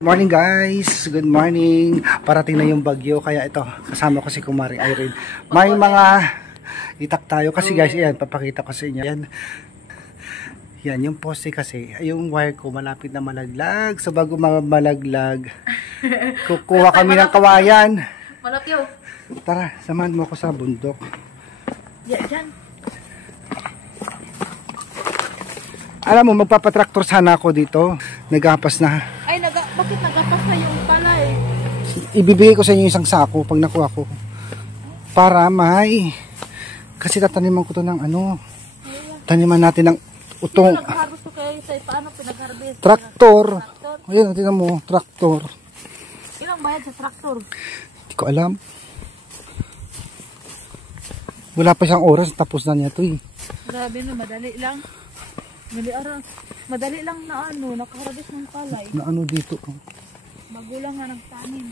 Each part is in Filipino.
Morning guys, good morning. Parating na yung bagyo kaya ito kasama ko si Kumari Irene. May mga itak tayo kasi guys, yan papakita ko sa inyo. Yan yung poste kasi, yung wire ko malapit na malaglag. So bago malaglag, kukuha kami ng kawayan. Malapyo. Tara, samahan mo ko sa bundok. Yan. Alam mo, magpapatraktor sana ako dito. Naghapas na. Ay, bakit nagapas na yung palay? Ibibigay ko sa inyo isang sako pag nakuha ko. Para may... Kasi tataniman ko to ng ano. Taniman natin ng utong. Nag-harvest ko kayo sa paano pinag-harvest? Traktor. Ayan, tingnan mo, traktor. Ilang bayad sa traktor? Hindi ko alam. Wala pa siyang oras, tapos na niya to eh. Grabe no, madali lang. Madali lang na ano, nakaharvest ng palay. Na ano dito. Magulang nga nagtanim.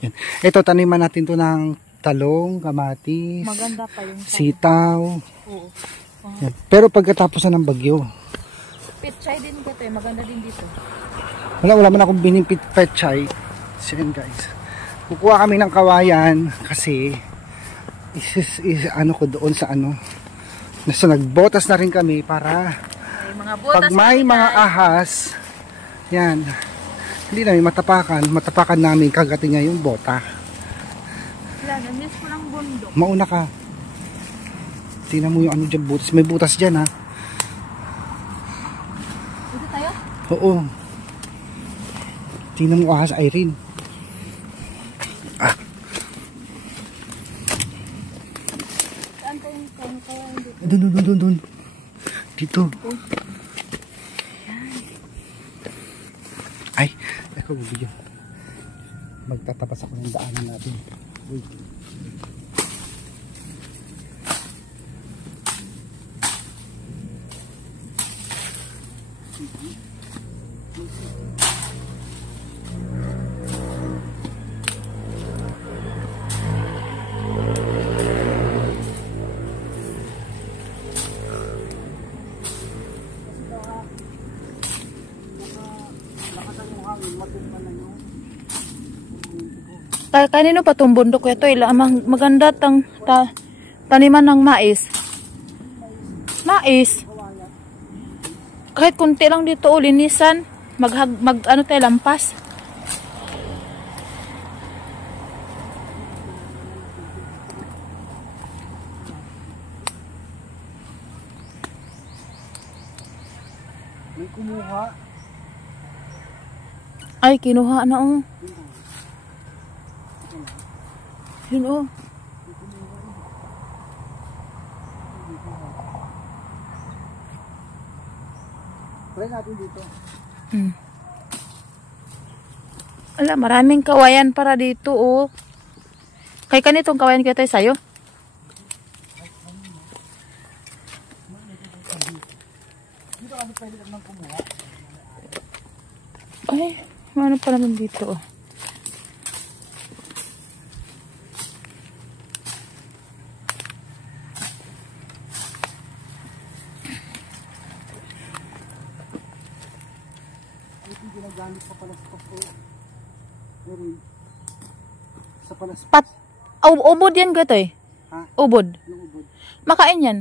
Yan. Ito, taniman natin to ng talong, kamatis, Maganda pa yung sitaw. Oo. Yan. Pero pagkatapos na ng bagyo. Pechay din ko to, maganda din dito. Wala man akong binimpit pechay. So yan guys. Kukuha kami ng kawayan kasi ano ko doon sa ano. So nagbotas na rin kami para pag may mga ahas, yan, hindi namin matapakan namin kagatin niya yung bota. Wala, namiss ko lang bundok. Mauna ka. Tingnan mo yung ano dyan, butas. May butas dyan ha. Dito tayo? Oo. Tingnan mo ahas, Irene. Saan tayong kaya dito? Doon. Dito. Ay, ako bibigyan. Magtatapas ako ng daanan natin. Uy. Kanino pa itong bundok ito? Maganda taniman ng mais. Mais. Kahit kunti lang dito linisan. Ano tayo lampas. May kumuha. Ay, kinuha na oh. Yun oh. Try natin dito. Ala, maraming kawayan para dito oh. Kay kanitong kawayan kita tayo sa'yo. Dito kami pwede naman kumuha. Ay, ano pa naman dito oh. Ginagamit sa palaspak ko. Meron. Sa palaspak. Ubod yan gatoy. Ha? Ubod. Yung ubod. Makain yan.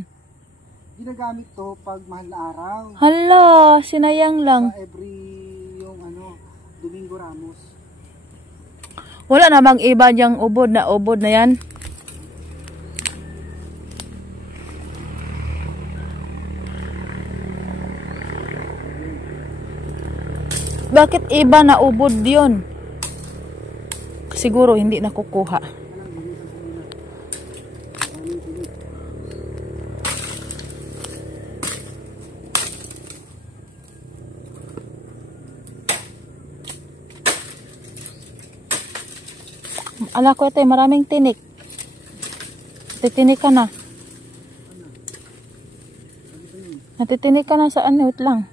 Ginagamit to pag mahal na araw. Hala, sinayang lang. Sa every yung ano, Domingo Ramos. Wala namang iba diyang ubod na yan. Bakit iba na ubod yun? Siguro hindi nakukuha. Ala ko ito, maraming tinik. Titinik ka na. Natitinik ka na sa ano, wait lang.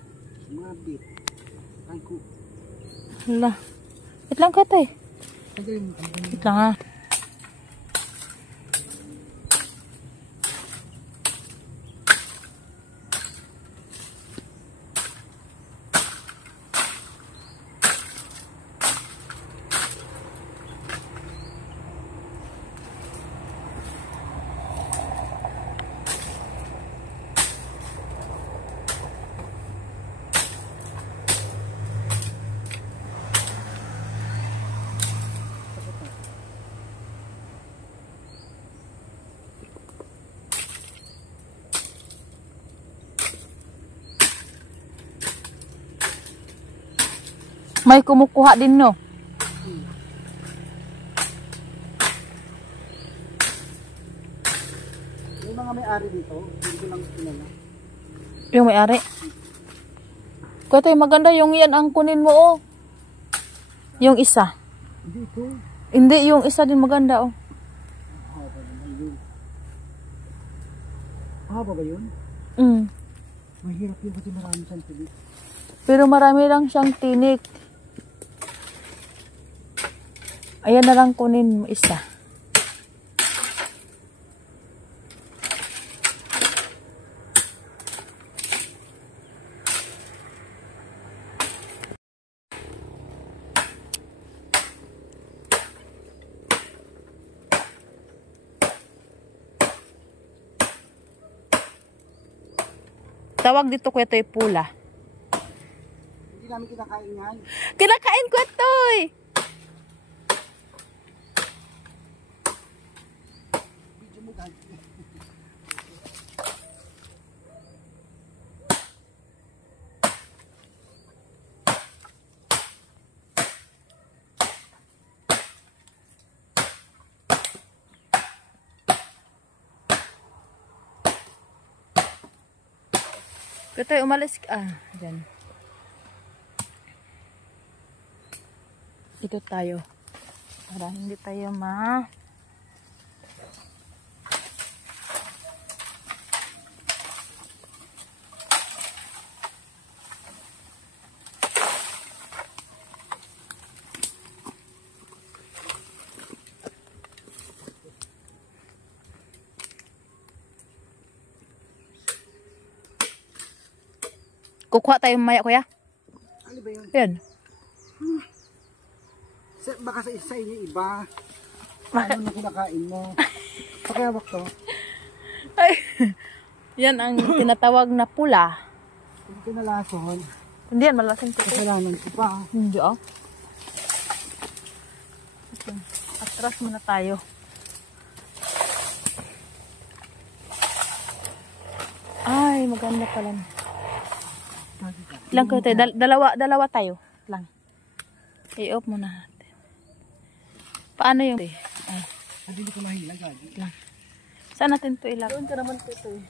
Hala. Wait lang ka ito eh. Wait lang ha. May kumukuha din, no? May mga may-ari dito. Hindi ko lang kilala. Yung may-ari. Kuya Toy, maganda yung yan ang kunin mo, oh. Yung isa. Hindi ito. Hindi, yung isa din maganda, oh. Haba naman yun. Haba ba yun? Mm. Mahirap yun kasi marami siyang tinik. Pero marami lang siyang tinik. Ayan na lang kunin mo isa. Tawag dito Kuya Toy pula. Hindi namin kinakain yan. Kinakain Kuya Toy! Video mo guys. Kuya Toy, umalis ka. Ah, dyan. Ito tayo. Para hindi tayo kukuha tayo mamaya, kuya. Ano ba yun? Yan. Baka sa isa inyo iba. Bakit? Ano na kinakain mo? Pakayawak to. Ay, yan ang tinatawag na pula. Hindi ko nalason. Hindi yan, malaking kuya. Kasalanan ko pa. Hindi, oh. Okay. Atras muna tayo. Ay, maganda pala. Lang ko tayo. Dalawa tayo. Lang. I-off muna natin. Paano yung... Ay. Hindi ko mahila, gagi. Lang. Saan natin ito ilagay? Doon ka naman ko ito eh.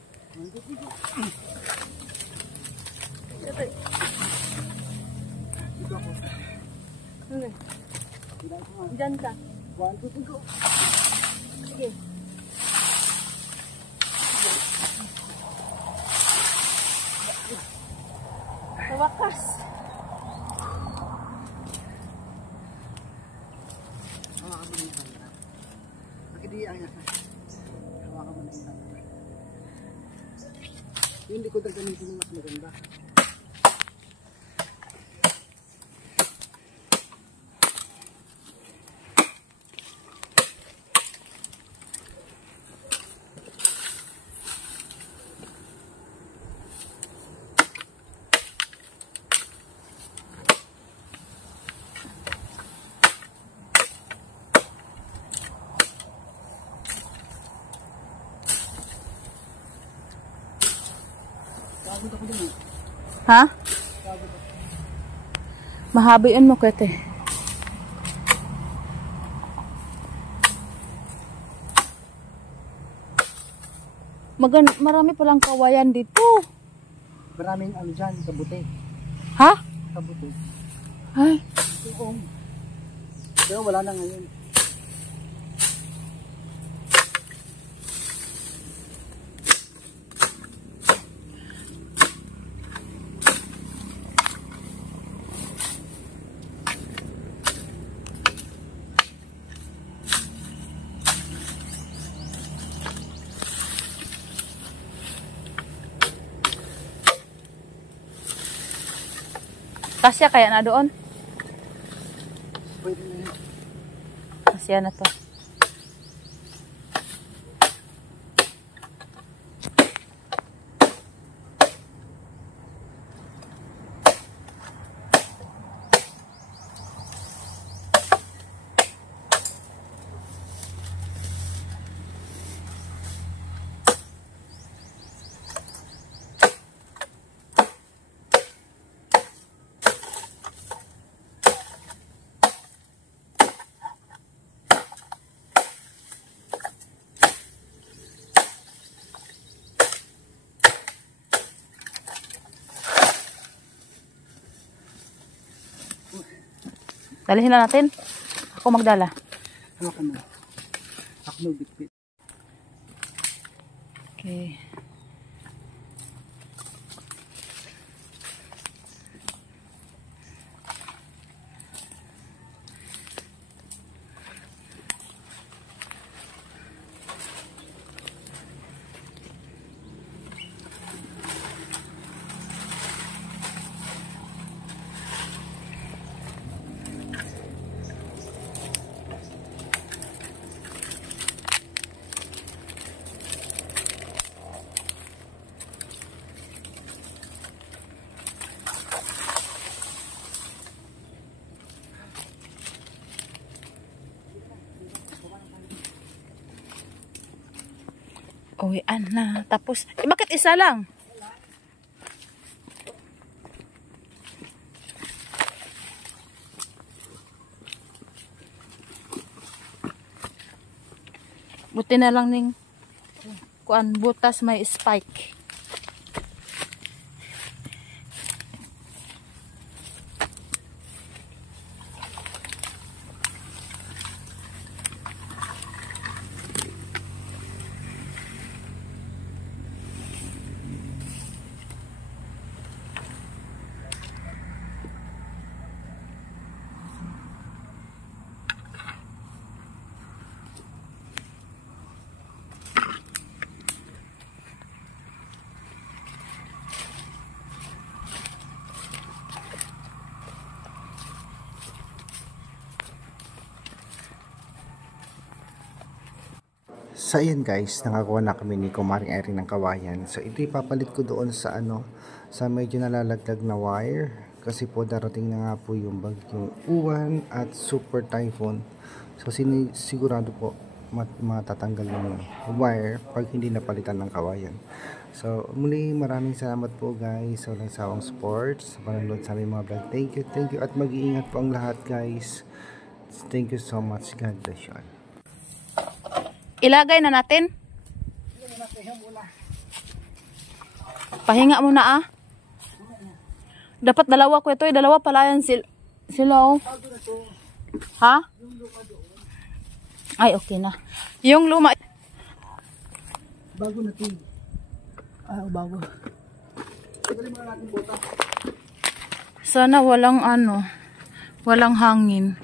Dito ako. Okay. Diyan ko nga. Diyan ka. 1, 2, 3, go. Sige. Sa wakas. Hawakan mo na yung camera. Bakit di ay hawakan mo na yung camera. Yung likod ang gamitin mo mas maganda. Pagod ako din eh. Ha? Pagod ako. Mahabian mo, Kete. Marami palang kawayan dito. Maraming ano dyan, kabuti. Ha? Kabuti. Ay. Oo. Pero wala na ngayon. Kasya kaya na doon? Pwede na yun. Kasya na to. Dalihin na natin. Ako magdala. Ano ka na? Ako magbitbit. Okay. Uwian na. Tapos, bakit isa lang? Buti na lang ning kuan butas may spike. So ayan guys, nakakuha na kami ni Kumaring Irene ng kawayan. So ito ipapalit ko doon sa sa medyo nalalaglag na wire. Kasi po darating na nga po yung bagyong Uwan at super typhoon. So sigurado po matatanggal yung wire pag hindi napalitan ng kawayan. So muli maraming salamat po guys sa walang sawang support sa panonood sa aming mga vlog. Thank you at mag-iingat po ang lahat guys. Thank you so much. God bless you all. Ilagay na natin. Pahinga muna ah. Dapat dalawa ko ito. Dalawa pala yan sila oh. Ha? Ay, okay na. Yung luma. Bago na ito. Bago. Sana walang walang hangin.